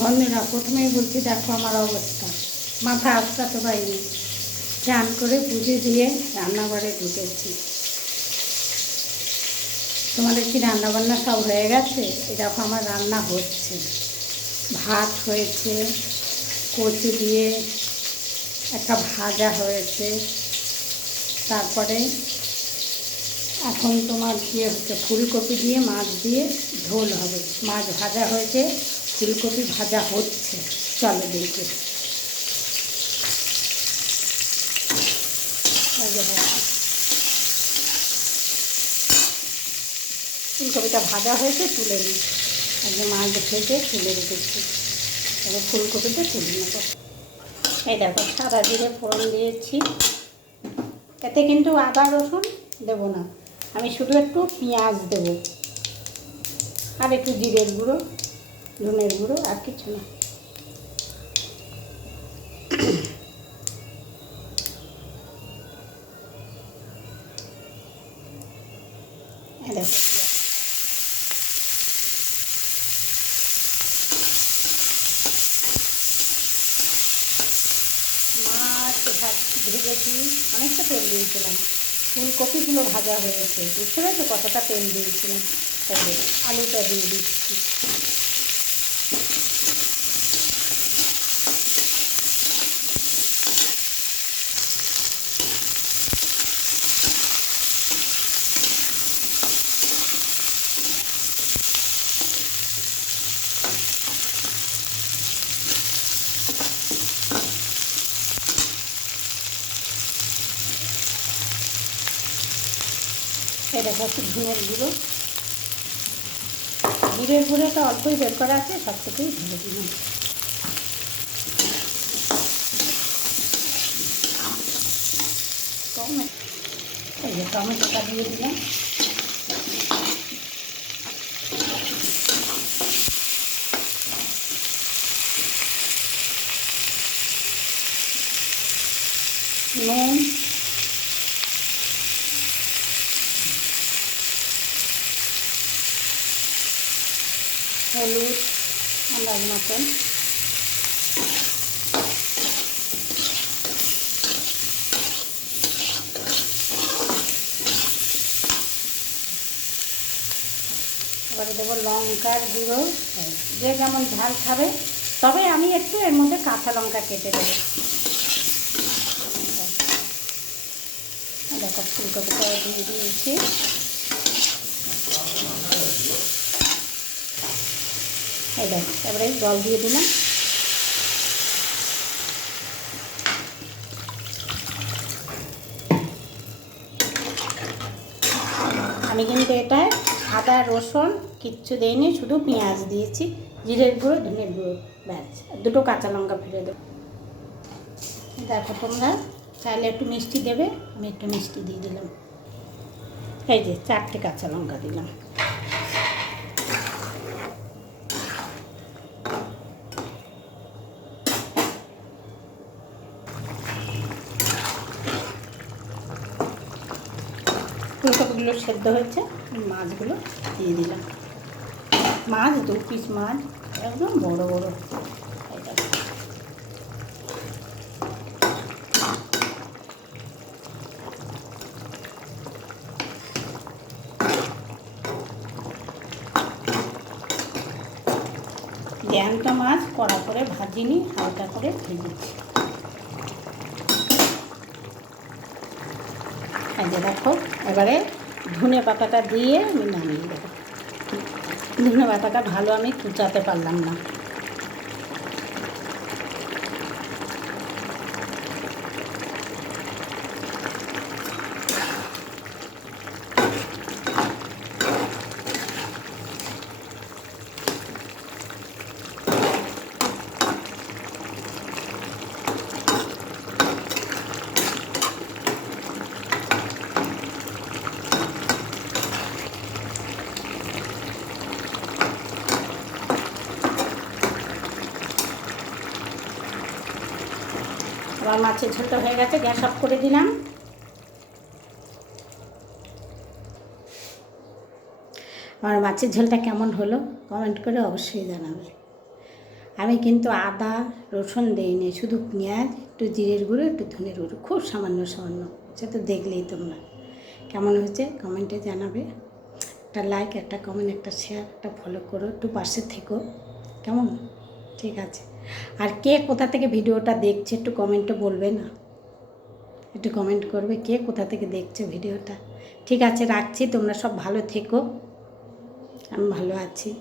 বন্ধুরা, প্রথমেই বলছি দেখো আমার অবস্থা, মাথা আটকাতে পারিনি। স্নান করে পুজো দিয়ে রান্নাঘরে ঢুকেছি। তোমাদের কি রান্নাবান্না সব হয়ে গেছে? এই দেখো আমার রান্না হচ্ছে, ভাত হয়েছে, কচু দিয়ে একটা ভাজা হয়েছে, তারপরে এখন তোমার ইয়ে হচ্ছে ফুলকপি দিয়ে মাছ দিয়ে ঝোল হবে। মাছ ভাজা হয়েছে, ফুলকপি ভাজা হচ্ছে। চলো দেখে। ফুলকপিটা ভাজা হয়েছে, তুলে নিই। আগে মাছ ভেজে তুলে রেখেছি, এবার ফুলকপিটা তুলে নেব। এই দেখো সাদা জিরে ফোড়ন দিয়েছি, এতে কিন্তু আদা রসুন দেবো না, আমি শুধু একটু পেঁয়াজ দেবো আর একটু জিরের গুঁড়ো, ধনের গুঁড়ো, আর কিছু না। দেখো মাছ ভেজেছি, অনেকটা তেল দিয়েছিলাম, ফুলকপিগুলো ভাজা হয়েছে, বুঝতে পেরেছো কতটা তেল দিয়েছিলাম। তাই আলুটা দিয়ে দিচ্ছি। এই দেখো একটু ধনের গুঁড়ো, জিরের গুঁড়োটা অল্পই বের করা আছে, সব থেকেই ঢেলে দিলাম। এই যে টমেটোটা দিয়ে দিলাম। নুন, হলুদ আন্দাজ মতন, এবারে দেবো লঙ্কার গুঁড়ো, যে যেমন ঝাল খাবে, তবে আমি একটু এর মধ্যে কাঁচা লঙ্কা কেটে দেবো। দেখো ফুলকপিটা দিয়ে দিয়েছি। এই দেখো এবারে জল দিয়ে দিলাম। আমি কিন্তু এটায় আদা রসুন কিচ্ছু দেইনি, শুধু পেঁয়াজ দিয়েছি, জিরের গুঁড়ো, ধনের গুঁড়ো, ব্যাস, দুটো কাঁচা লঙ্কা ফেলে দেবো। দেখো তোমরা চাইলে একটু মিষ্টি দেবে, আমি একটু মিষ্টি দিয়ে দিলাম। এই যে 4টে কাঁচা লঙ্কা দিলাম। ফুলকপিগুলো সেদ্ধ হয়েছে, মাছগুলো দিয়ে দিলাম। মাছ 2 পিস মাছ, একদম বড় বড়। জ্যান্ত মাছ কড়া করে ভাজিনি, হালকা করে ভেজেছি। এই যে দেখো এবারে ধনে পাতাটা দিয়ে আমি নামিয়ে দেবো। ধনে পাতাটা ভালো আমি কুচাতে পারলাম না। আমার মাছের ঝোলটা হয়ে গেছে, গ্যাস অফ করে দিলাম। আমার মাছের ঝোলটা কেমন হলো কমেন্ট করে অবশ্যই জানাবে। আমি কিন্তু আদা রসুন দিইনি, শুধু পেঁয়াজ, একটু জিরের গুঁড়ো, একটু ধনের গুঁড়ো, খুব সামান্য সামান্য। সে তো দেখলেই তোমরা। কেমন হয়েছে কমেন্টে জানাবে। একটা লাইক, একটা কমেন্ট, একটা শেয়ার, একটা ফলো করো, একটু পাশে থেকো। কেমন? ঠিক আছে। আর কে কোথা থেকে ভিডিওটা দেখছে একটু কমেন্টে বলবে না? একটু কমেন্ট করবে কে কোথা থেকে দেখছে ভিডিওটা। ঠিক আছে, রাখছি। তোমরা সব ভালো থেকো, আমি ভালো আছি।